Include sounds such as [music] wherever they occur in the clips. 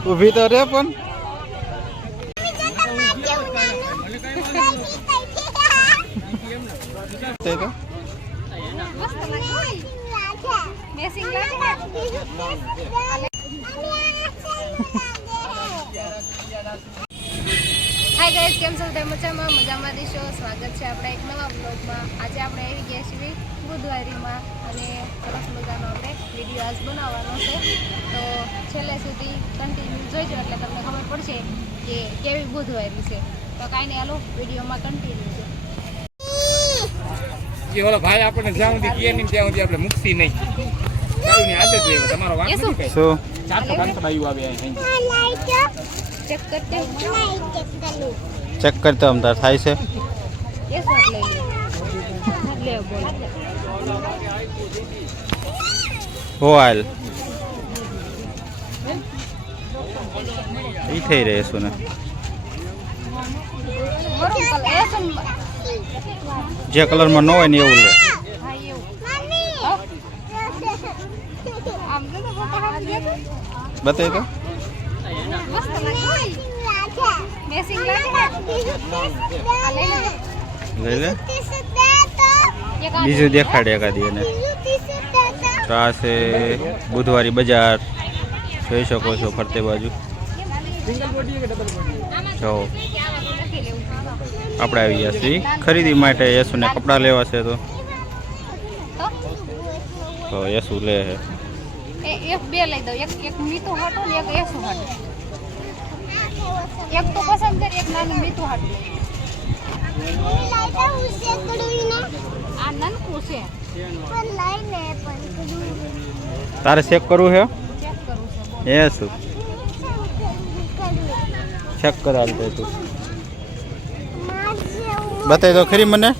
ઊભી તો રે પણ તે તો હાય ગાઈસ કેમ છો તમે મજામાં મજામાં દેશો સ્વાગત છે આપણા એક નવા બ્લોગમાં આજે આપણે આવી ગયા છીએ બુધવારીમાં અને સરસ મજાનો આપણે વીડિયો આજ બનાવવાનો છે. તો છેલ્લે સુધી કન્ટિન્યુ જોઈજો એટલે તમને ખબર પડશે કે કેવી બુધવારી છે. તો કાંઈ નહીં હાલો વિડીયોમાં કન્ટિન્યુ છે. જે ઓલો ભાઈ આપણને જ્યાં સુધી કહે નહીં ત્યાં સુધી આપણે મુક્તિ નહીં. આદત હોય તમારો એ નથી કઈ. શું? ચારસો આવે અહીં. ચેક કરતે ચેક કરતો થાય છે. એ શું લઈ લે લે બોલ હોવાલ ઈ થઈ રહે શું ને કલર એ જે કલરમાં ન હોય ને એવું લે. બતાવી તો? લઈ લે લઈ લે એક આ બીજું દેખાડે એકાદી એને. તો આ છે બુધવારી બજાર. જોઈ શકો છો ફરતે બાજુ. જો. નથી લેવું આપણે આવી ગયા છીએ. ખરીદી માટે યશુને કપડાં લેવા છે તો. તો તો યશુ લે છે એ એક બે લઈ દો એક એક મીઠું હાટો ને એક એસું હાટો. એક તો પસંદ કરી એક નાનું મીઠું હાટો. આ નાનકું છે તારે ચેક કરવું છે? એ શું ચેક કરાવ દે તું. બતાવી તો ખરી મને.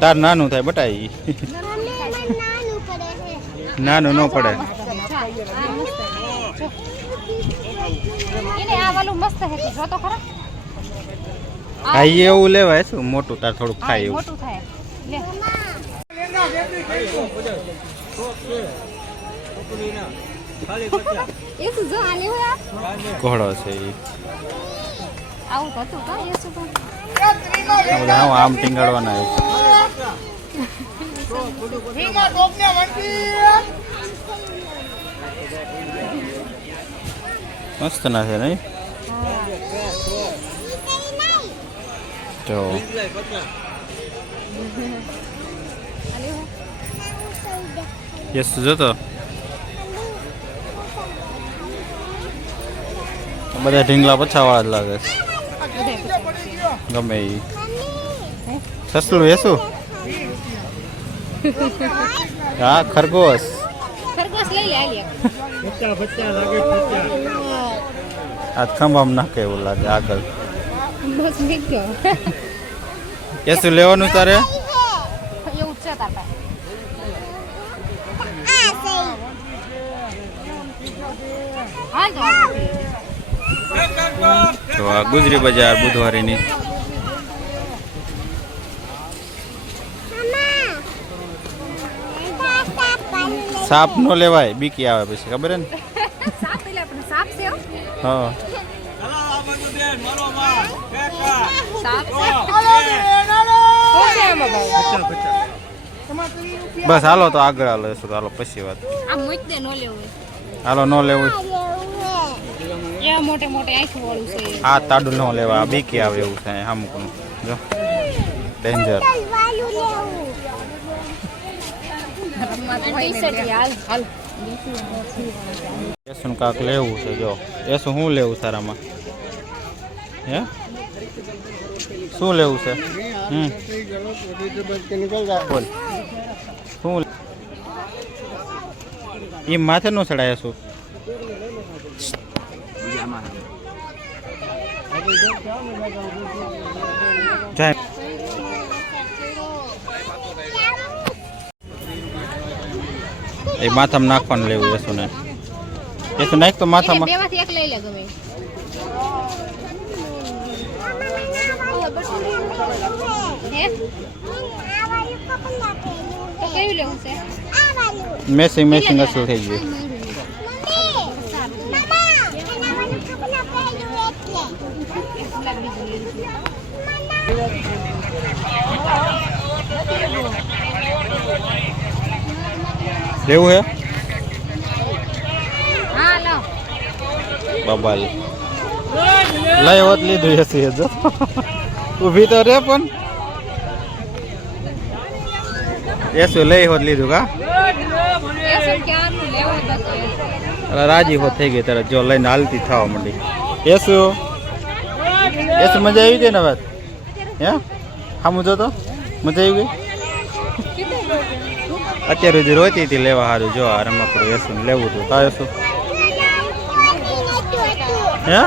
તાર નાનું થાય બટાઈ નાનું ન પડે. મસ્ત હે તો ખરા. હા એવું લેવાય શું? મોટું તાર થોડુંક થાય એવું. મોટું થાય. ઘોડો છે ઈ. આવું હતું કા એ શું આમ આમ ટીંગાડવાના મસ્ત ના છે નહીં? હોય યસ જોતો. બધા ઢીંગલા પછાવાળા જ લાગે છે. ગમે એ સસલું એસું હા ખરગોશ. ખરગોશ લઈ લે આલી આ ખંભામાં નાખે એવું લાગે આગળ. બસ મીઠ ગયો એસું લેવાનું તારે? એવું છે તાર પાસે તો આ ગુજરી બજાર બુધવારીની. સાપ નો લેવાય બીકી આવે પછી ખબર હે ને? સાપ એટલે આપણે સાપ છે હો. હા સાપ છે શું છે આમાં ભાઈ બસ હાલો તો આગળ હાલો એસું તો હાલો પછી વાત. આમ મૂક દે નો લેવું હાલો ન લેવું એ મોટે મોટે આંખું વાળું છે. આ તાડું ન લેવા આ બીકી આવે એવું છે અમુકનું જો. ડેન્જર હાલ હાલ. એસું કાંક લેવું છે જો. એસું શું લેવું સારામાં? હે? શું લેવું છે? હમ. બોલ. શું એ માથે નો ચડાય શું? એ માથામાં નાખવાનું લેવું એસું ને? એસું નાખ તો માથામાં. તો કયું લેવું છે મેસિંગ મેસિંગ અસલ થઈ ગયું લેવું હે બબાલ લઈ હોત લીધું હશે જો ઊભી તો રે પણ. એસું લઈ હોત લીધું કા? રાજી હોત થઈ ગઈ તરત જો લઈને હાલતી થવા માંડી. એસુ. એસુ મજા આવી ગઈ ને વાત હે? હા મુજો તો મજા આવી ગઈ? અત્યાર સુધી રોતી હતી લેવા સારું જો આ રમકડું એસું લેવું હતું તારે શું? હે?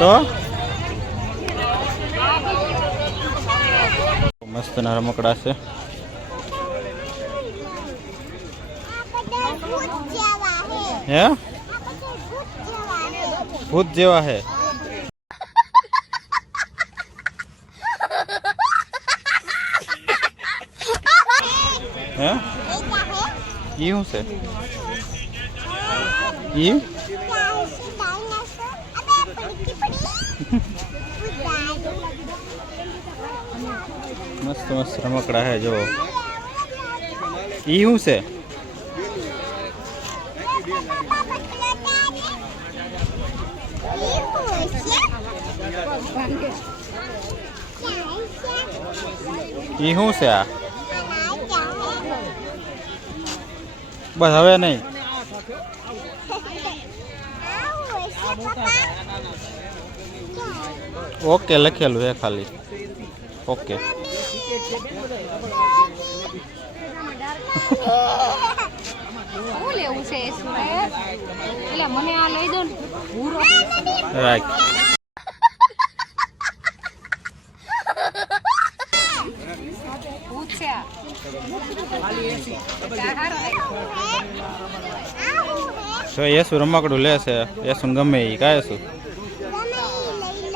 તો? મસ્ત ના રમકડા છે હે ભૂત જેવા હે હે ઈ શું છે ઈ મસ્ત મસ્ત રમકડા હે જો ઈ શું છે ઈ શું છે આ બસ હવે નહીં ઓકે લખેલું છે ખાલી ઓકે શું લેવું છે એટલે મને આ લઈ દો ને ભૂરો છે તો રમકડું યેસુ ગમે એ કાય શું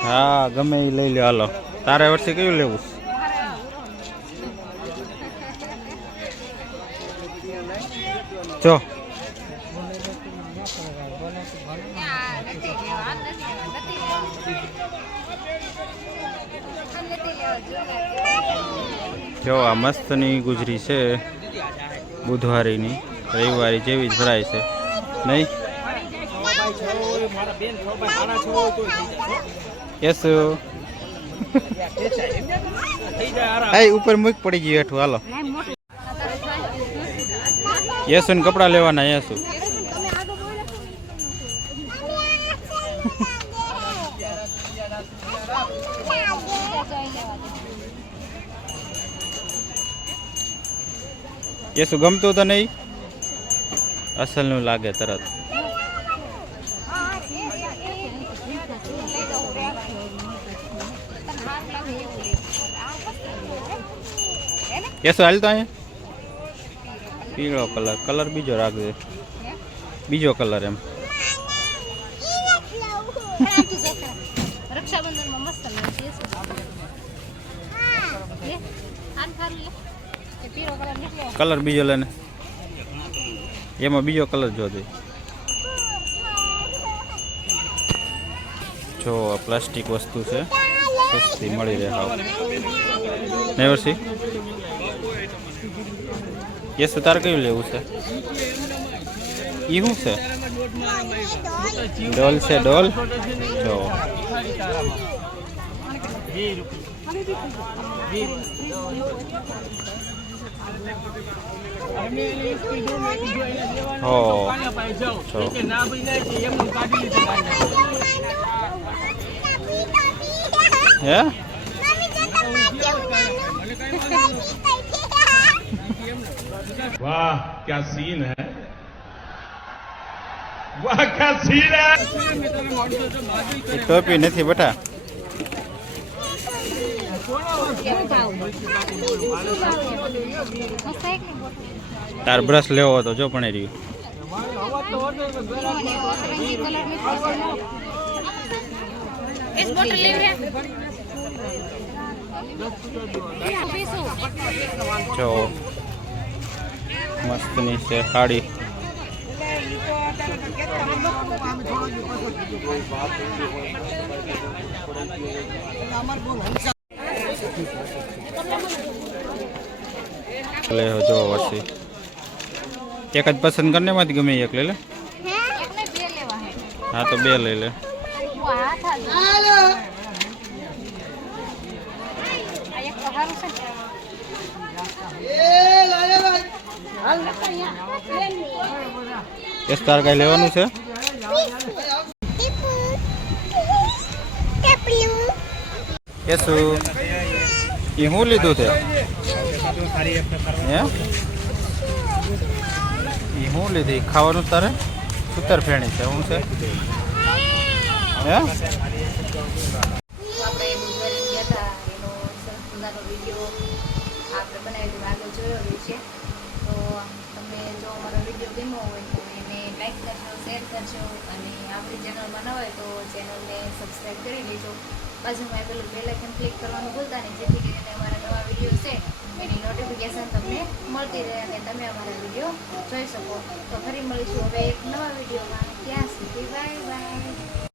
હા ગમે એ લઈ લે. હાલો. તારે વર્ષે કયું લેવું? જો. આ જો. મસ્તની ગુજરી છે બુધવારીની. રવિવારી જેવી જ ભરાય છે. નહીં? યસ [laughs] [laughs] ઉપર મૂક પડી ગયું હેઠું હાલો. યસુ ને કપડાં લેવાના, યસુ. યસુ, ગમતું તો નહીં? અસલનું લાગે તરત. યસુ, હાલ તો અહીંયા? પીળો કલર કલર બીજો રાખજે બીજો કલર એમ. રક્ષાબંધનમાં મસ્ત લાગે છે લે આન ખારું લે. એ પીળો કલર નીકળ્યો. કલર બીજો લે ને. એમાં બીજો કલર જોજે જો આ પ્લાસ્ટિક વસ્તુ છે. સસ્તી મળી રહે હાવ. નહીં વર્ષી યસ તારે કયું લેવું છે ઈ શું છે ડોલ છે ડોલ જો હો જો હે वाह क्या सीन है वाह क्या सीन है એ ટોપી નથી બેટા કેવું ભાવ મસ્ત એક ને બોટલ તાર બ્રશ લેવો હતો જો પણ એ રહ્યું ઓરેન્જી કલર નીકળ્યો છે इस बोतल ले है પીસું જો મસ્તની છે સાડી એટલે જો વર્ષી એક જ પસંદ કરીને એમાંથી ગમે એક લઈ લે એકને બે લેવા હે હા તો બે લઈ લે ઓ હાથ એસ તાર કાંઈ લેવાનું છે? એસુ એ હું લીધું છે હે? એ શું લીધી? ખાવાનું તારે? સૂતર ફેણી છે શું છે? હે? ગમ્યો હોય તો એને લાઈક કરજો શેર કરજો અને આપણી ચેનલમાં ન હોય તો ચેનલને સબસ્ક્રાઈબ કરી લેજો. બાજુમાં આપેલું બેલાઇકન ક્લિક કરવાનું ભૂલતા નહીં, જેથી કરીને અમારા નવા વીડિયો છે, એની નોટિફિકેશન તમને મળતી રહે અને તમે અમારા વીડિયો જોઈ શકો. તો ફરી મળીશું હવે એક નવા વિડીયોમાં ત્યાં સુધી બાય બાય